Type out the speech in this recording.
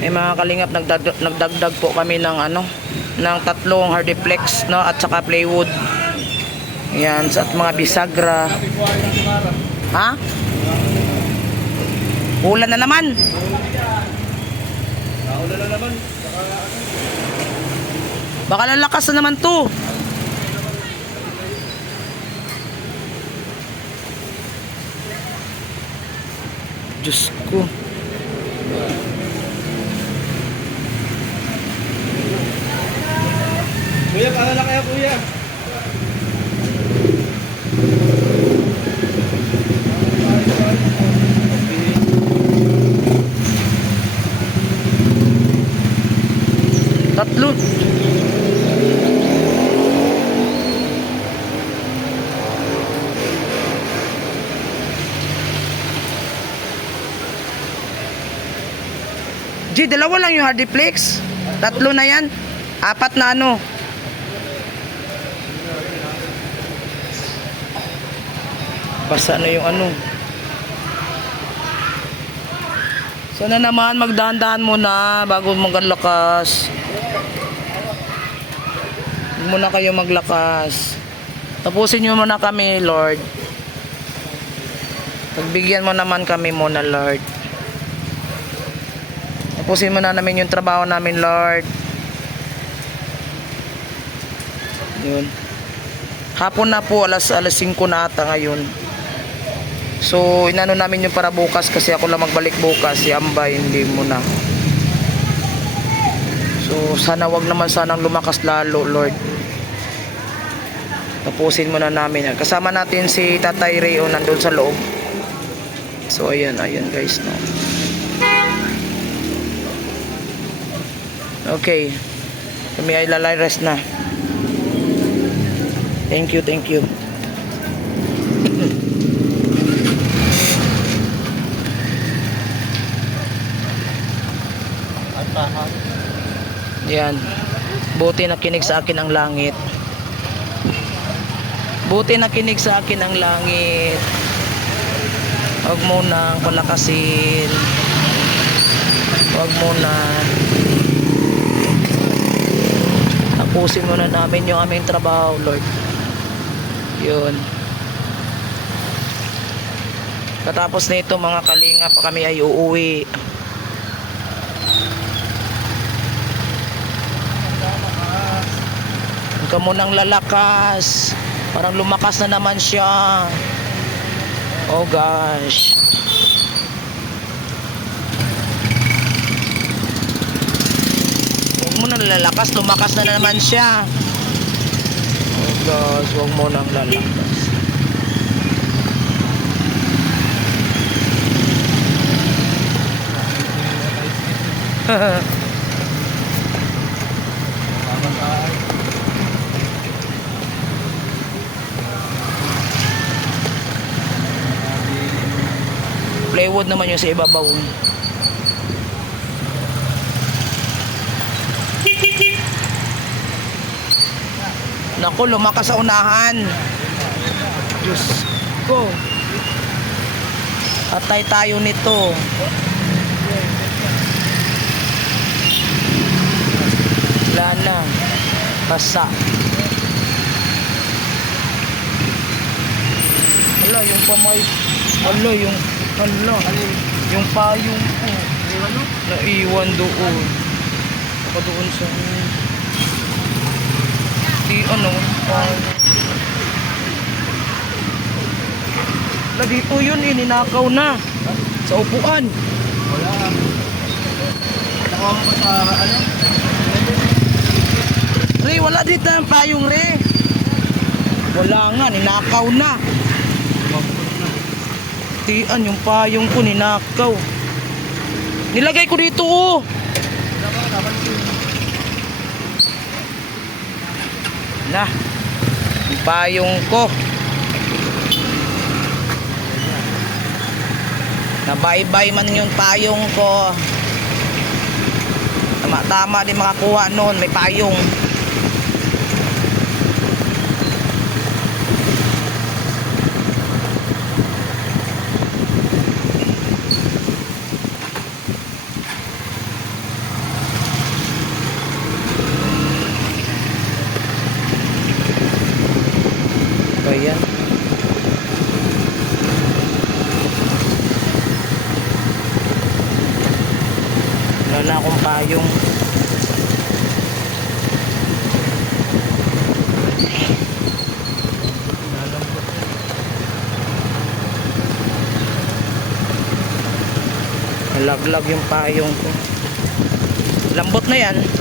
Mga kalingap, nagdagdag po kami ng ano, ng 3 hardiplex, no, at saka plywood. Yan, at mga bisagra. Ha? Ulan na naman. Ulan na naman. Baka lalakas na naman to. Diyos ko. Kuya, paano na kaya kuya? Tatlo. G, dalawa lang yung hardiplex. 3 na yan. 4 na ano. Basa na yung ano. Sana naman magdahan-dahan muna bago maglakas. Huwag muna kayo maglakas. Tapusin nyo muna kami, Lord. Pagbigyan mo naman kami muna, Lord. Tapusin mo na namin yung trabaho namin, Lord. Yun. Hapon na po, alas 5 na ata ngayon. So, inano namin yung para bukas kasi ako lang magbalik bukas. Si Ambay, hindi mo na. So, sana wag naman sanang lumakas lalo, Lord. Tapusin mo na namin. Kasama natin si Tatay Ray, nandun sa loob. So, ayan guys, no. Okay. Kami ay lalay-rest na. Thank you, thank you. Yan. Buti nakinig sa akin ang langit. Buti nakinig sa akin ang langit. Huwag mo nang palakasin. Huwag mo na. Tapusin mo na namin yung aming trabaho, Lord. Yun. Katapos nito mga kalinga pa kami ay uuwi. Huwag ka munang lalakas. Parang lumakas na naman siya. Oh gosh. Huwag mo nang lalakas. Lumakas na naman siya. Oh gosh. Huwag mo nang lalakas. Plywood naman yung sa ibabaw. Naku, lumakas sa unahan. Diyos ko. Atay tayo nito. Wala na. Basa. Wala, yung pamay. Wala, yung yung payong ko. Naiwan doon. Baka doon sa ano, dito yun, ninakaw na sa upuan. Wala. Nakuha mo sa ano? Re, wala dito ang payong, Re. Wala nga, ninakaw na. Tian, yung payong ko ninakaw. Nilagay ko dito, oh. Na, yung payong ko. Nabaybay man yung payong ko. Tama-tama din makakuha noon, may payong. na akong payong. Nalaglag yung payong ko. Lambot na yan.